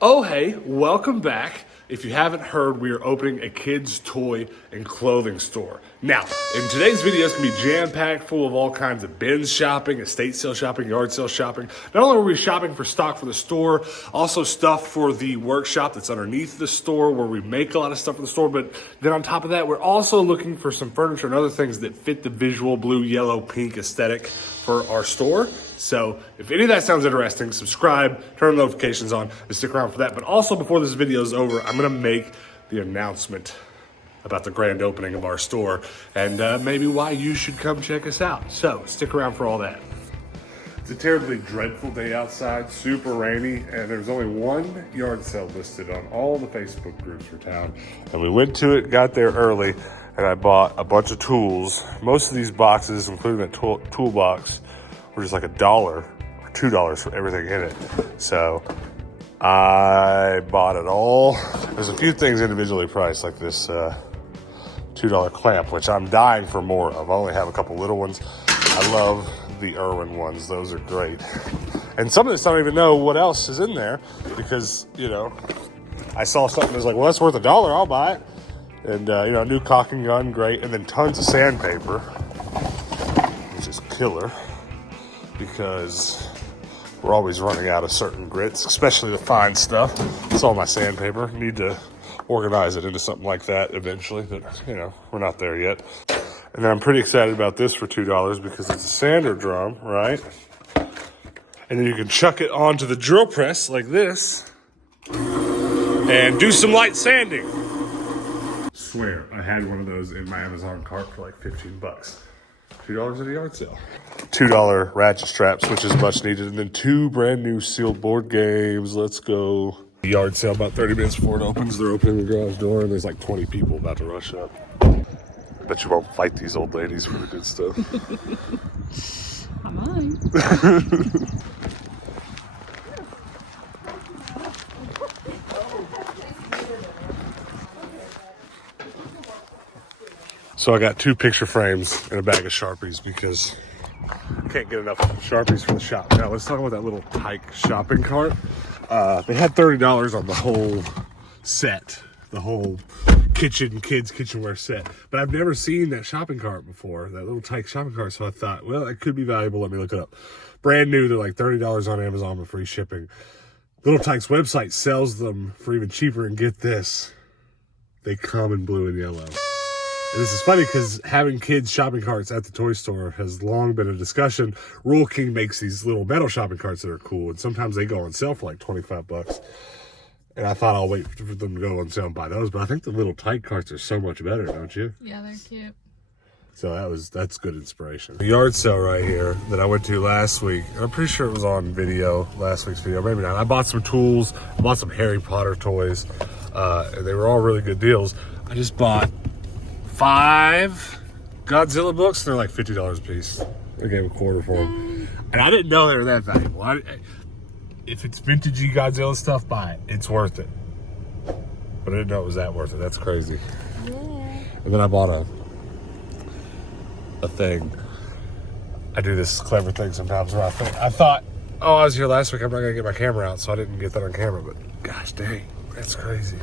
Oh, hey, welcome back. If you haven't heard, we are opening a kids' toy and clothing store. Now, in today's video, it's gonna be jam-packed full of all kinds of bins shopping, estate sale shopping, yard sale shopping. Not only are we shopping for stock for the store, also stuff for the workshop that's underneath the store where we make a lot of stuff for the store, but then on top of that, we're also looking for some furniture and other things that fit the visual blue, yellow, pink aesthetic for our store. So if any of that sounds interesting, subscribe, turn notifications on, and stick around for that. But also before this video is over, I'm gonna make the announcement about the grand opening of our store and maybe why you should come check us out. So stick around for all that. It's a terribly dreadful day outside, super rainy, and there's only one yard sale listed on all the Facebook groups for town. And we went to it, got there early, and I bought a bunch of tools. Most of these boxes, including that toolbox, were just like $1 or $2 for everything in it. So I bought it all. There's a few things individually priced, like this $2 clamp, which I'm dying for more of. I only have a couple little ones. I love the Irwin ones. Those are great. And some of this I don't even know what else is in there because, you know, I saw something that was like, well, that's worth $1. I'll buy it. And, you know, new caulking gun, great. And then tons of sandpaper, which is killer because we're always running out of certain grits, especially the fine stuff. It's all my sandpaper. Need to organize it into something like that eventually, but, you know, we're not there yet. And then I'm pretty excited about this for $2 because it's a sander drum, right? And then you can chuck it onto the drill press like this and do some light sanding. Swear, I had one of those in my Amazon cart for like 15 bucks. $2 at a yard sale. $2 ratchet straps, which is much needed. And then 2 brand new sealed board games. Let's go. Yard sale about 30 minutes before it opens. They're opening the garage door and there's like 20 people about to rush up. I bet you won't fight these old ladies for the good stuff. I might. So I got 2 picture frames and a bag of Sharpies because I can't get enough Sharpies for the shop. Now let's talk about that little Tyke shopping cart. They had $30 on the whole set, the whole kids kitchenware set. But I've never seen that shopping cart before, that little Tyke shopping cart. So I thought, well, it could be valuable. Let me look it up. Brand new, they're like $30 on Amazon with free shipping. Little Tyke's website sells them for even cheaper, and get this, they come in blue and yellow. And this is funny because having kids shopping carts at the toy store has long been a discussion. Rural King makes these little metal shopping carts that are cool, and sometimes they go on sale for like 25 bucks. And I thought I'll wait for them to go on sale and buy those, but I think the little Tyke carts are so much better, don't you? Yeah, they're cute. So that's good inspiration. The yard sale right here that I went to last week, I'm pretty sure it was on video, last week's video, maybe not. I bought some tools, I bought some Harry Potter toys, and they were all really good deals. I just bought 5 Godzilla books. They're like $50 a piece. I gave a quarter for them. And I didn't know they were that valuable. If it's vintagey Godzilla stuff, buy it. It's worth it. But I didn't know it was that worth it. That's crazy. Yeah. And then I bought a thing. I do this clever thing sometimes where I thought, oh, I was here last week, I'm not going to get my camera out, so I didn't get that on camera. But gosh dang, that's crazy.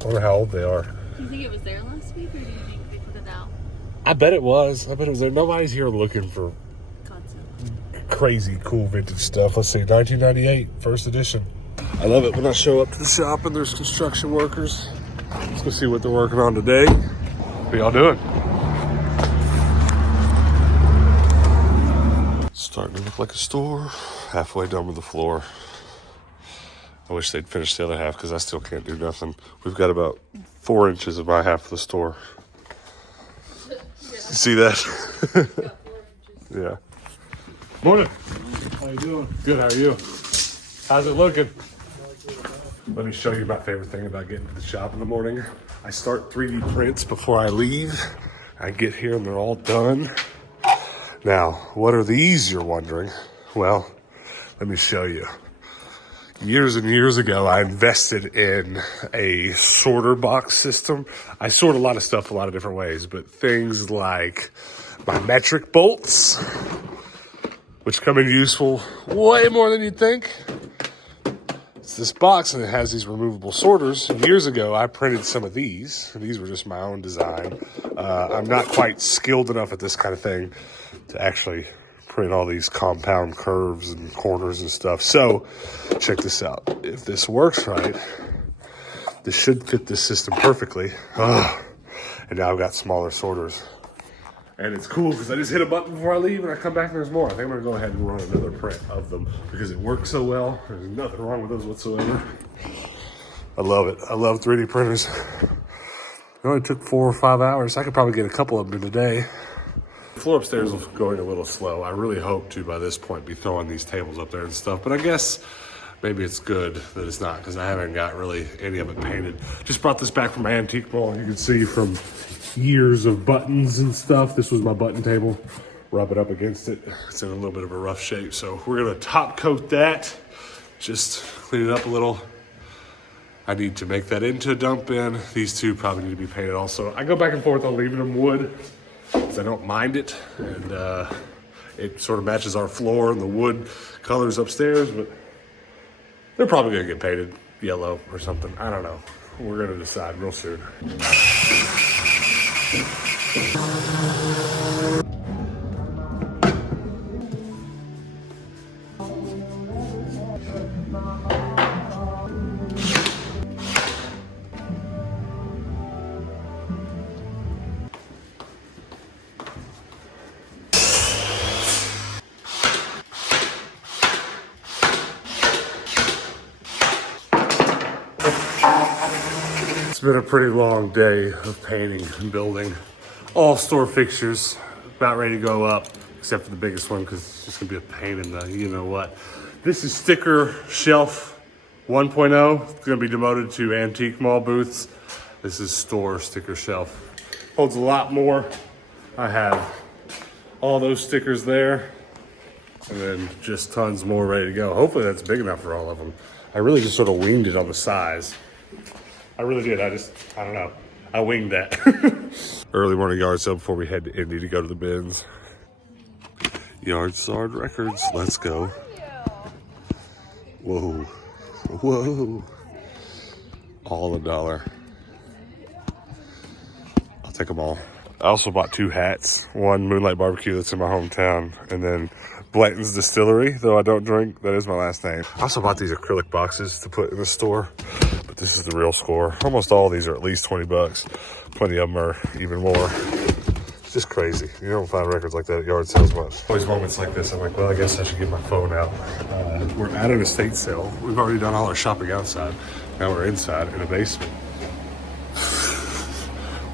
I wonder how old they are. Do you think it was there last week, or do you think they put it out? I bet it was. I bet it was there. Nobody's here looking for crazy cool vintage stuff. Let's see, 1998, first edition. I love it when I show up to the shop and there's construction workers. Let's go see what they're working on today. What y'all doing? Starting to look like a store. Halfway done with the floor. I wish they'd finish the other half because I still can't do nothing. We've got about 4 inches of my half of the store. You see that? Yeah. Morning. How you doing? Good, how are you? How's it looking? Let me show you my favorite thing about getting to the shop in the morning. I start 3D prints before I leave. I get here and they're all done. Now, what are these, you're wondering? Well, let me show you. Years and years ago, I invested in a sorter box system. I sort a lot of stuff a lot of different ways, but things like my metric bolts, which come in useful way more than you'd think. It's this box, and it has these removable sorters. Years ago, I printed some of these. These were just my own design. I'm not quite skilled enough at this kind of thing to actually print all these compound curves and corners and stuff. So check this out. If this works right, this should fit this system perfectly. And now I've got smaller sorters. And it's cool because I just hit a button before I leave and I come back and there's more. I think I'm gonna go ahead and run another print of them because it works so well. There's nothing wrong with those whatsoever. I love it. I love 3D printers. It only took 4 or 5 hours. I could probably get a couple of them in a day. The floor upstairs is going a little slow. I really hope to, by this point, be throwing these tables up there and stuff. But I guess maybe it's good that it's not because I haven't got really any of it painted. Just brought this back from my antique mall. You can see from years of buttons and stuff. This was my button table. Rub it up against it. It's in a little bit of a rough shape. So we're gonna top coat that. Just clean it up a little. I need to make that into a dump bin. These two probably need to be painted also. I go back and forth on leaving them wood because I don't mind it. And it sort of matches our floor and the wood colors upstairs, but they're probably gonna get painted yellow or something. I don't know. We're gonna decide real soon. It's been a pretty long day of painting and building. All store fixtures, about ready to go up, except for the biggest one because it's just gonna be a pain in the you know what. This is sticker shelf 1.0. It's gonna be demoted to antique mall booths. This is store sticker shelf. Holds a lot more. I have all those stickers there and then just tons more ready to go. Hopefully that's big enough for all of them. I really just sort of winged it on the size. I really did. I don't know. I winged that. Early morning yard sale before we head to Indy to go to the bins. Yard Sard Records. Let's go. Whoa. Whoa. All $1. I'll take them all. I also bought 2 hats. One Moonlight Barbecue that's in my hometown. And then Blanton's Distillery, though I don't drink. That is my last name. I also bought these acrylic boxes to put in the store. But this is the real score. Almost all of these are at least 20 bucks. Plenty of them are even more. It's just crazy. You don't find records like that at yard sales much. Always moments like this, I'm like, well, I guess I should get my phone out. We're at an estate sale. We've already done all our shopping outside. Now we're inside in a basement.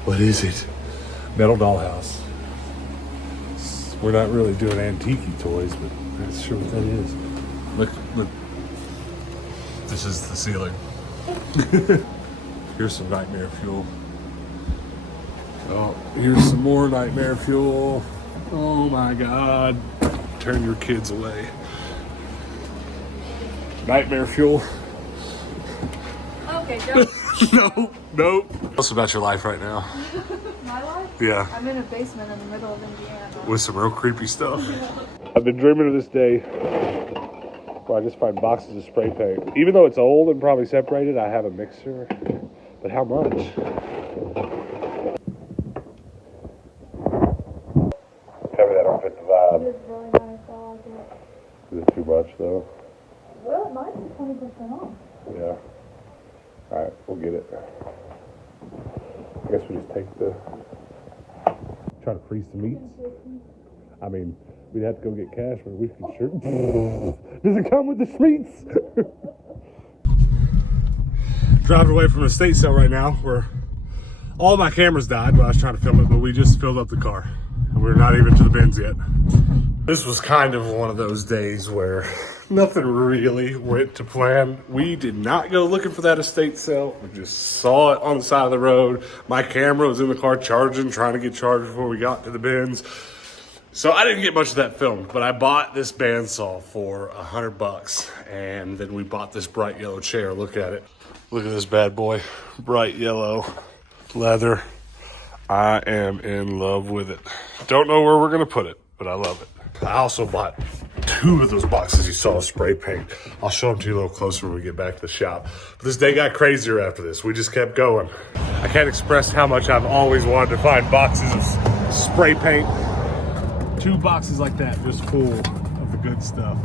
What is it? Metal dollhouse. We're not really doing antique toys, but I'm not sure what that is. Look. This is the ceiling. Here's some nightmare fuel. Oh, here's some more nightmare fuel. Oh my God. Turn your kids away. Nightmare fuel. Okay, Joe. No. What's about your life right now? My life? Yeah. I'm in a basement in the middle of Indiana. With some real creepy stuff. I've been dreaming of this day where I just find boxes of spray paint. Even though it's old and probably separated, I have a mixer. But how much? Tell me that don't fit the vibe. It is really nice. I like it. Is it too much though? Well, it might be 20% off. Yeah. Alright, we'll get it. I guess we just take the... Try to freeze the meats. I mean, we'd have to go get cash, but we can sure... Does it come with the sweets? Driving away from an estate sale right now where all my cameras died while I was trying to film it, but we just filled up the car. And we're not even to the bins yet. This was kind of one of those days where nothing really went to plan. We did not go looking for that estate sale. We just saw it on the side of the road. My camera was in the car charging, trying to get charged before we got to the bins. So I didn't get much of that filmed, but I bought this bandsaw for $100, and then we bought this bright yellow chair. Look at it. Look at this bad boy. Bright yellow leather. I am in love with it. Don't know where we're gonna put it, but I love it. I also bought 2 of those boxes you saw of spray paint. I'll show them to you a little closer when we get back to the shop. But this day got crazier after this. We just kept going. I can't express how much I've always wanted to find boxes of spray paint. 2 boxes like that, just full of the good stuff.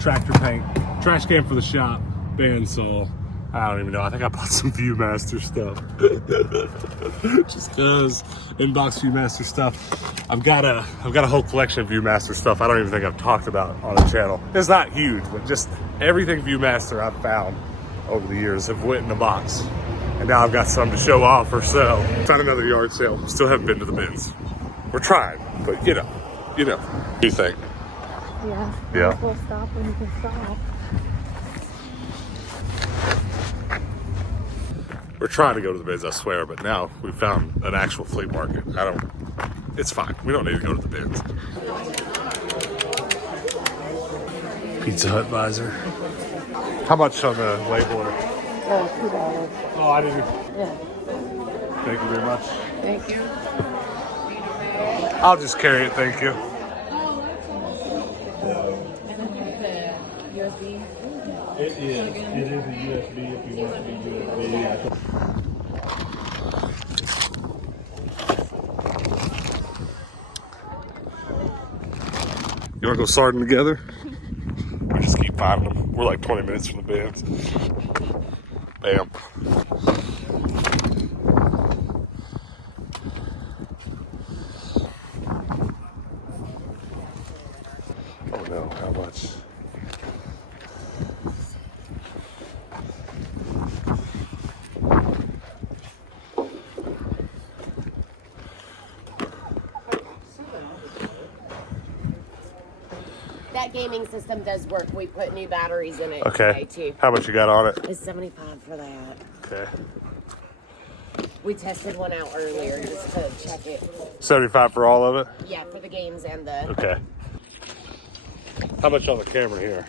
Tractor paint, trash can for the shop, bandsaw. I don't even know. I think I bought some Viewmaster stuff. Just cause inbox Viewmaster stuff. I've got a whole collection of Viewmaster stuff I don't even think I've talked about on the channel. It's not huge, but just everything Viewmaster I've found over the years have went in a box. And now I've got some to show off or sell. Found another yard sale. Still haven't been to the bins. We're trying, but you know. What do you think? Yeah. We'll stop when you can stop. We're trying to go to the bins, I swear, but now we found an actual flea market. It's fine. We don't need to go to the bins. Pizza Hut visor. How much on the label? $2. Oh, I didn't. Yeah. Thank you very much. Thank you. I'll just carry it, thank you. USB. It is a USB if you want it to be USB. You want to go sardine together? We just keep finding them. We're like 20 minutes from the bins. Bam. Oh no, how much? That gaming system does work. We put new batteries in it Okay. today too. How much you got on it? It's 75 for that. Okay. We tested one out earlier just to check it. 75 for all of it? Yeah, for the games and the... Okay. How much on the camera here?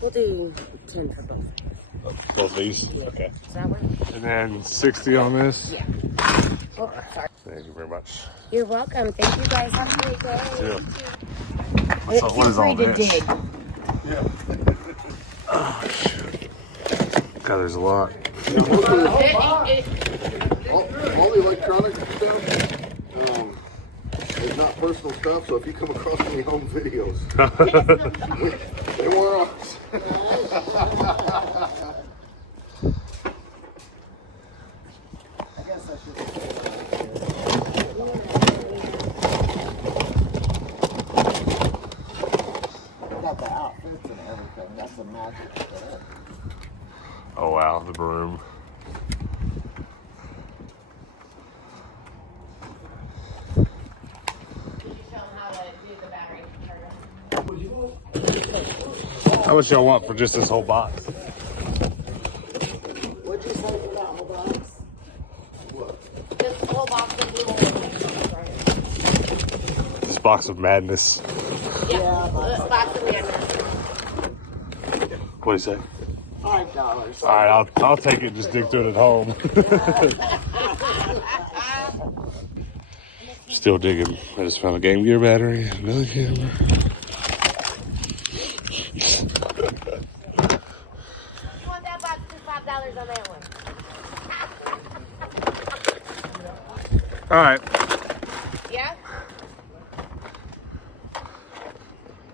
We'll do 10 for both. Both these? Okay. Does that work? And then 60 on this? Yeah. Oh, sorry. Thank you very much. You're welcome. Thank you guys. Have a great day. Yeah. Feel what is all free to this? dig. Oh, shit. God, there's a lot. All the electronic stuff is not personal stuff, so if you come across any home videos, they weren't ours. I guess I should. Got the outfits and everything. That's the magic. Oh, wow, the broom. How much y'all want for just this whole box? What'd you say for that whole box? What? This whole box of blue ones. This box of madness. Yeah, this box of madness. What do you say? $5. All right, I'll take it. Just dig through it at home. Still digging. I just found a Game Gear battery, another camera. You want that box? Just $5 on that one. All right. Yeah.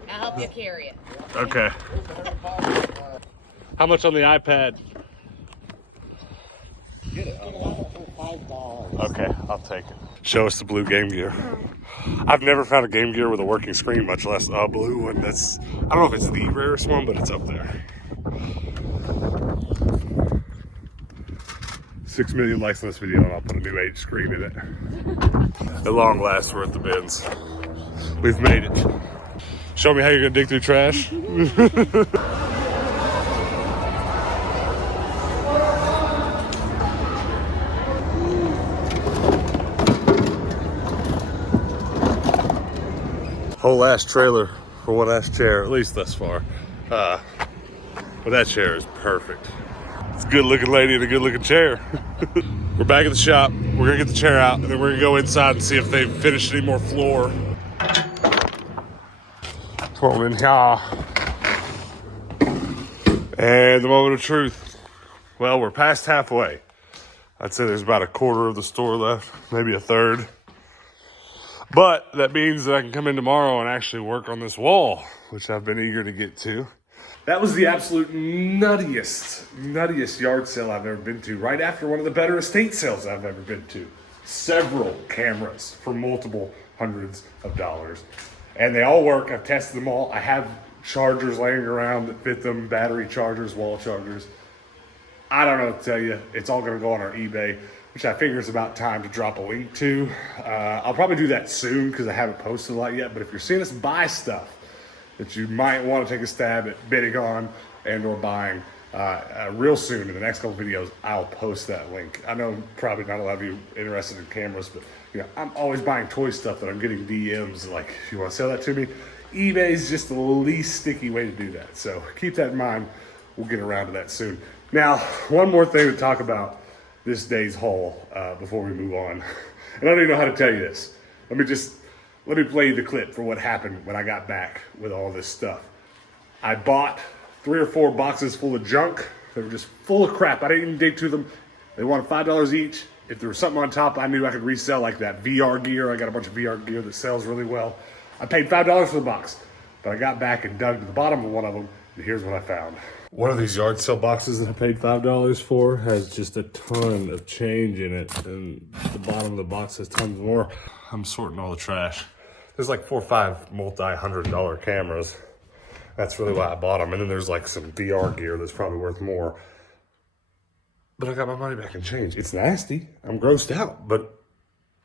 I'll help you carry it. Okay. How much on the iPad? Get it for $5. Okay, I'll take it. Show us the blue Game Gear. I've never found a Game Gear with a working screen, much less a blue one. I don't know if it's the rarest one, but it's up there. 6 million likes on this video, and I'll put a new H screen in it. At long last, we're at the bins. We've made it. Show me how you're gonna dig through trash. Whole ass trailer for one ass chair, at least thus far. But that chair is perfect. It's a good looking lady in a good looking chair. We're back at the shop. We're gonna get the chair out and then we're gonna go inside and see if they've finished any more floor. Well, in here. And the moment of truth. Well, we're past halfway. I'd say there's about a quarter of the store left, maybe a third. But that means that I can come in tomorrow and actually work on this wall, which I've been eager to get to. That was the absolute nuttiest yard sale I've ever been to, right after one of the better estate sales I've ever been to. Several cameras for multiple hundreds of dollars. And they all work. I've tested them all. I have chargers laying around that fit them, battery chargers, wall chargers. I don't know what to tell you. It's all going to go on our eBay, which I figure is about time to drop a link to. I'll probably do that soon because I haven't posted a lot yet. But if you're seeing us buy stuff that you might want to take a stab at bidding on and or buying real soon in the next couple videos, I'll post that link. I know probably not a lot of you interested in cameras, but I'm always buying toy stuff that I'm getting DMs like, if you want to sell that to me, eBay is just the least sticky way to do that. So keep that in mind. We'll get around to that soon. Now, one more thing to talk about this day's haul before we move on. And I don't even know how to tell you this. Let me play you the clip for what happened when I got back with all this stuff. I bought 3 or 4 boxes full of junk. They were just full of crap. I didn't even dig through them. They wanted $5 each. If there was something on top I knew I could resell, like that VR gear. I got a bunch of VR gear that sells really well. I paid $5 for the box. But I got back and dug to the bottom of one of them, and here's what I found. One of these yard sale boxes that I paid $5 for has just a ton of change in it, and the bottom of the box has tons more. I'm sorting all the trash. There's like 4 or 5 multi-$100 cameras. That's really why I bought them. And then there's like some VR gear that's probably worth more. But I got my money back in change. It's nasty. I'm grossed out, but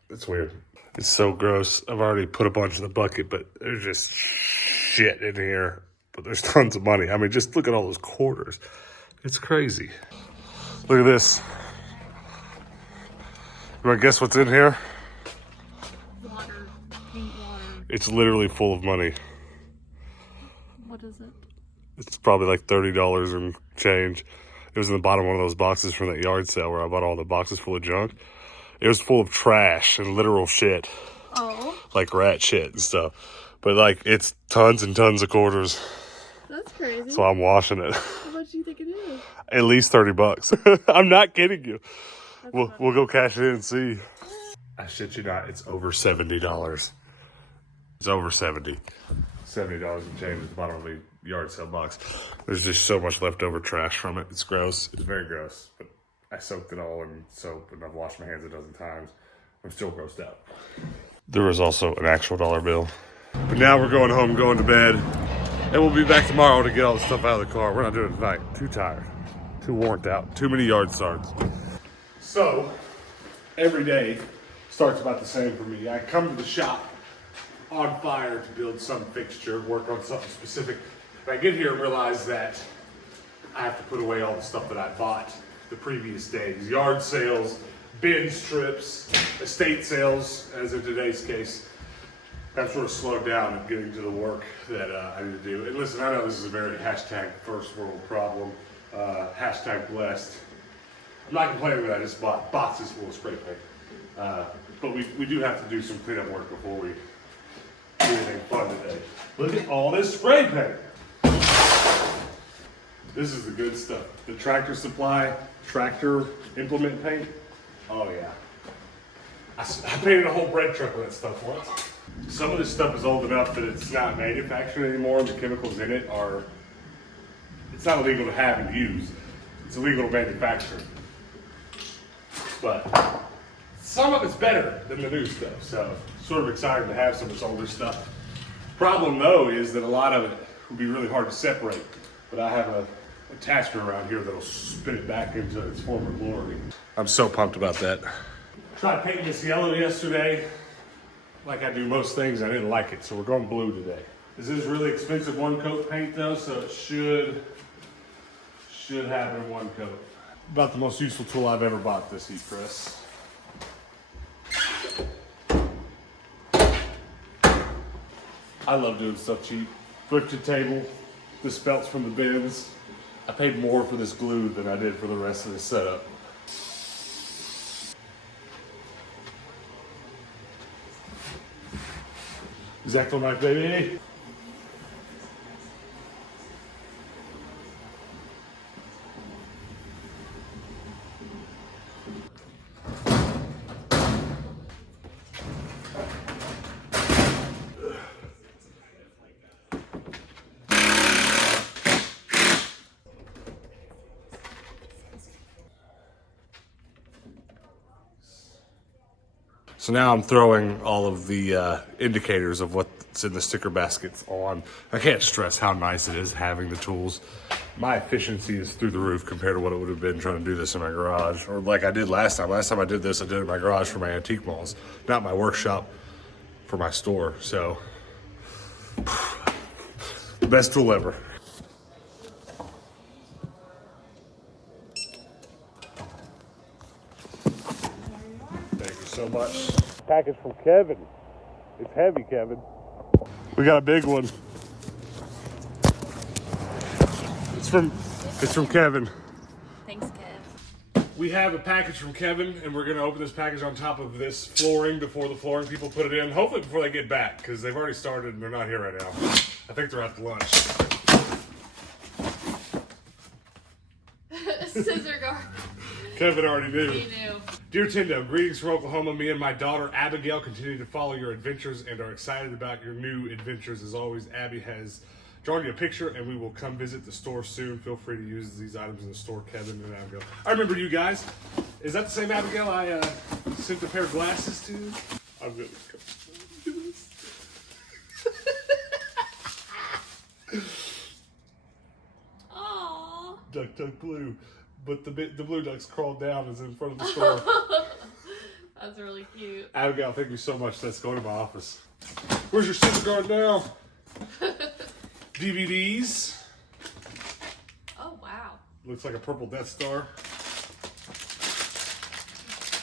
it's weird. It's so gross. I've already put a bunch in the bucket, but there's just shit in here. But there's tons of money. I mean, just look at all those quarters. It's crazy. Look at this. You want to guess what's in here? Water. Paint water. It's literally full of money. What is it? It's probably like $30 and change. It was in the bottom of one of those boxes from that yard sale where I bought all the boxes full of junk. It was full of trash and literal shit. Oh. Like rat shit and stuff. But like, it's tons and tons of quarters. That's crazy. So I'm washing it. How much do you think it is? At least $30. I'm not kidding you. We'll go cash it in and see. I shit you not, it's over $70. It's over 70. $70 and change at the bottom of the yard sale box. There's just so much leftover trash from it. It's gross. It's very gross. But I soaked it all in soap and I've washed my hands a dozen times. I'm still grossed out. There was also an actual dollar bill. But now we're going home, going to bed. And we'll be back tomorrow to get all the stuff out of the car. We're not doing it tonight. Too tired. Too worn out. Too many yard starts. So, every day starts about the same for me. I come to the shop on fire to build some fixture, work on something specific. And I get here and realize that I have to put away all the stuff that I bought the previous days. Yard sales, bin strips, estate sales, as in today's case. I've sort of slowed down in getting to the work that I need to do. And listen, I know this is a very hashtag first world problem, hashtag blessed. I'm not complaining that I just bought boxes full of spray paint. But we do have to do some cleanup work before we do anything fun today. Look at all this spray paint. This is the good stuff. The Tractor Supply tractor implement paint. Oh yeah. I painted a whole bread truck with that stuff once. Some of this stuff is old enough that it's not manufactured anymore. The chemicals in it are, it's not illegal to have and use. It's illegal to manufacture. But some of it's better than the new stuff. So sort of excited to have some of this older stuff. Problem though is that a lot of it will be really hard to separate. But I have a attachment around here that'll spin it back into its former glory. I'm so pumped about that. Tried painting this yellow yesterday. Like I do most things, I didn't like it, so we're going blue today. This is really expensive one coat paint though, so it should happen in one coat. About the most useful tool I've ever bought, this heat press. I love doing stuff cheap. Thrifted table, this felt's from the bins. I paid more for this glue than I did for the rest of the setup. Exacto knife, baby. So now I'm throwing all of the indicators of what's in the sticker baskets on. I can't stress how nice it is having the tools. My efficiency is through the roof compared to what it would have been trying to do this in my garage, or like I did last time. Last time I did this, I did it in my garage for my antique malls, not my workshop for my store. So, best tool ever. Thank you so much. Package from Kevin. It's heavy, Kevin. We got a big one. It's from Kevin. Thanks, Kev. We have a package from Kevin, and we're gonna open this package on top of this flooring before the flooring people put it in. Hopefully before they get back, because they've already started and they're not here right now. I think they're at lunch. Scissor guard. Kevin already knew. He knew. Dear Tindo, greetings from Oklahoma. Me and my daughter Abigail continue to follow your adventures and are excited about your new adventures. As always, Abby has drawn you a picture, and we will come visit the store soon. Feel free to use these items in the store, Kevin and Abigail. I remember you guys. Is that the same Abigail I sent a pair of glasses to? I'm gonna come do this. Aww. Duck blue, but the blue ducks crawled down is in front of the store. That's really cute. Abigail, thank you so much. That's going to my office. Where's your scissor guard now? DVDs. Oh, wow. Looks like a purple Death Star.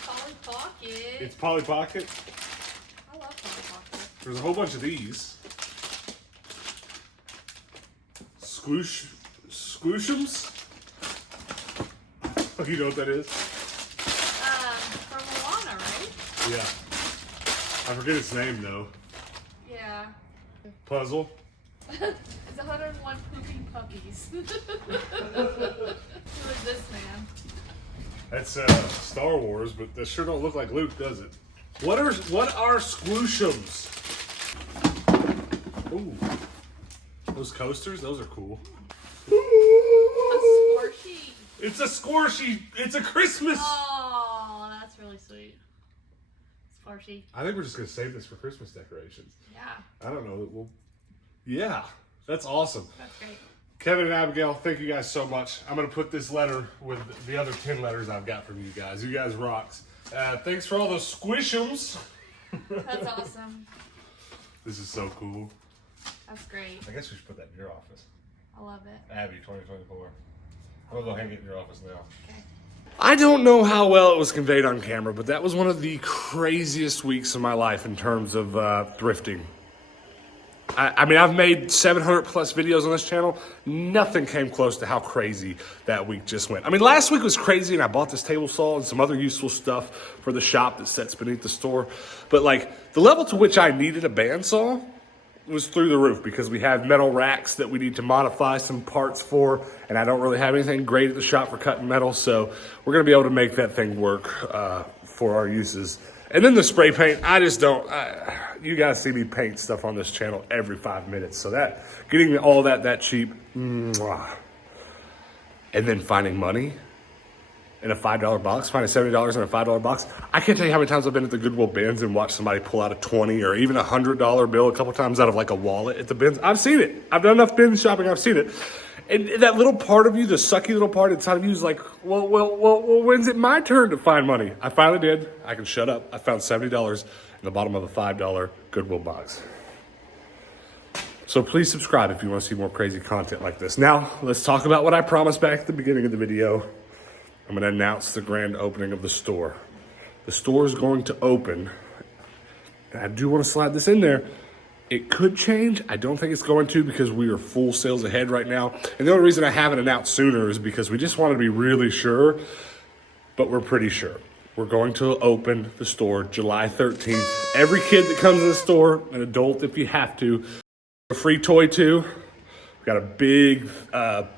Polly Pocket. It's Polly Pocket. I love Polly Pocket. There's a whole bunch of these. Squooshums? Oh, you know what that is? From Moana, right? Yeah. I forget its name though. Yeah. Puzzle. It's 101 pooping puppies. Who is this man? That's Star Wars, but that sure don't look like Luke, does it? What are squooshums? Ooh. Those coasters, those are cool. A squishy. It's a squishy. It's a Christmas. Oh, that's really sweet. Squishy. I think we're just gonna save this for Christmas decorations. Yeah, I don't know that we'll. Yeah, that's awesome. that's great. Kevin and Abigail, thank you guys so much. I'm gonna put this letter with the other 10 letters I've got from you guys. You guys rocks. Thanks for all those squishums. That's awesome. This is so cool. That's great. I guess we should put that in your office. I love it. Abby, 2024. I'm gonna go hang it in your office now. Okay. I don't know how well it was conveyed on camera, but that was one of the craziest weeks of my life in terms of thrifting. I mean, I've made 700 plus videos on this channel. Nothing came close to how crazy that week just went. I mean, last week was crazy, and I bought this table saw and some other useful stuff for the shop that sits beneath the store. But like the level to which I needed a bandsaw was through the roof, because we have metal racks that we need to modify some parts for, and I don't really have anything great at the shop for cutting metal, so we're gonna be able to make that thing work for our uses. And then the spray paint, I just don't, you guys see me paint stuff on this channel every 5 minutes, so that, getting all that cheap, mwah. And then finding money in a $5 box, finding $70 in a $5 box. I can't tell you how many times I've been at the Goodwill bins and watched somebody pull out a $20 or even $100 bill a couple times out of like a wallet at the bins. I've seen it. I've done enough bin shopping, I've seen it. And that little part of you, the sucky little part inside of you is like, well, when's it my turn to find money? I finally did. I can shut up. I found $70 in the bottom of a $5 Goodwill box. So please subscribe if you want to see more crazy content like this. Now, let's talk about what I promised back at the beginning of the video. I'm going to announce the grand opening of the store. The store is going to open. And I do want to slide this in there. It could change. I don't think it's going to, because we are full sales ahead right now. And the only reason I haven't announced sooner is because we just wanted to be really sure, but we're pretty sure. We're going to open the store July 13th. Every kid that comes in the store, an adult if you have to, a free toy too. We've got a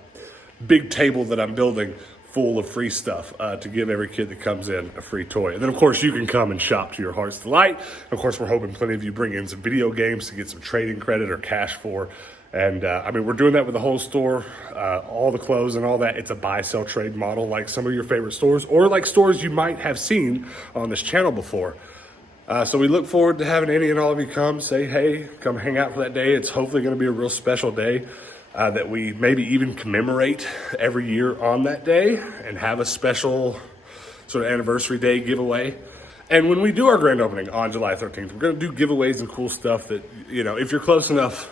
big table that I'm building full of free stuff to give every kid that comes in a free toy. And then of course you can come and shop to your heart's delight. Of course, we're hoping plenty of you bring in some video games to get some trading credit or cash for. And I mean, we're doing that with the whole store, all the clothes and all that. It's a buy, sell, trade model like some of your favorite stores, or like stores you might have seen on this channel before. So we look forward to having any and all of you come, say hey, come hang out for that day. It's hopefully going to be a real special day that we maybe even commemorate every year on that day and have a special sort of anniversary day giveaway. And when we do our grand opening on July 13th, we're going to do giveaways and cool stuff that, you know, if you're close enough,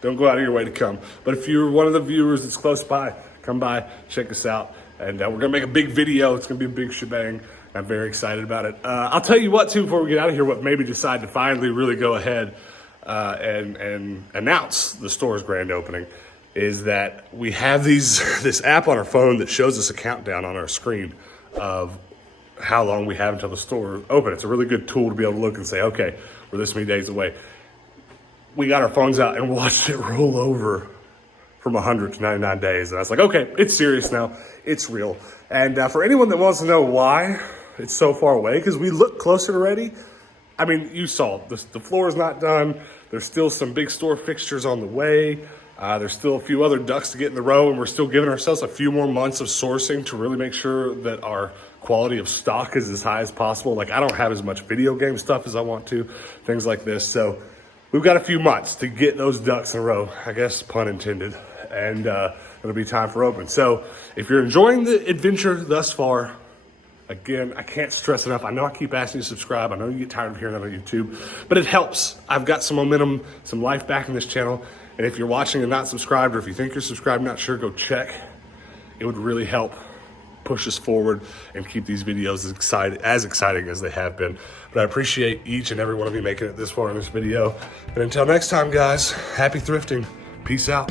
don't go out of your way to come. But if you're one of the viewers that's close by, come by, check us out. And we're going to make a big video. It's going to be a big shebang. I'm very excited about it. I'll tell you what, too, before we get out of here, what made me decide to finally really go ahead and announce the store's grand opening is that we have this app on our phone that shows us a countdown on our screen of how long we have until the store open. It's a really good tool to be able to look and say, okay, we're this many days away. We got our phones out and watched it roll over from 100 to 99 days. And I was like, okay, it's serious now. It's real. And for anyone that wants to know why it's so far away, because we look closer already. I mean, you saw the floor is not done. There's still some big store fixtures on the way. There's still a few other ducks to get in the row, and we're still giving ourselves a few more months of sourcing to really make sure that our quality of stock is as high as possible. Like, I don't have as much video game stuff as I want to, things like this. So we've got a few months to get those ducks in a row, I guess, pun intended, and it'll be time for open. So if you're enjoying the adventure thus far, again, I can't stress enough. I know I keep asking you to subscribe. I know you get tired of hearing that on YouTube, but it helps. I've got some momentum, some life back in this channel. And if you're watching and not subscribed, or if you think you're subscribed, not sure, go check. It would really help push us forward and keep these videos as exciting as they have been. But I appreciate each and every one of you making it this far in this video. And until next time, guys, happy thrifting. Peace out.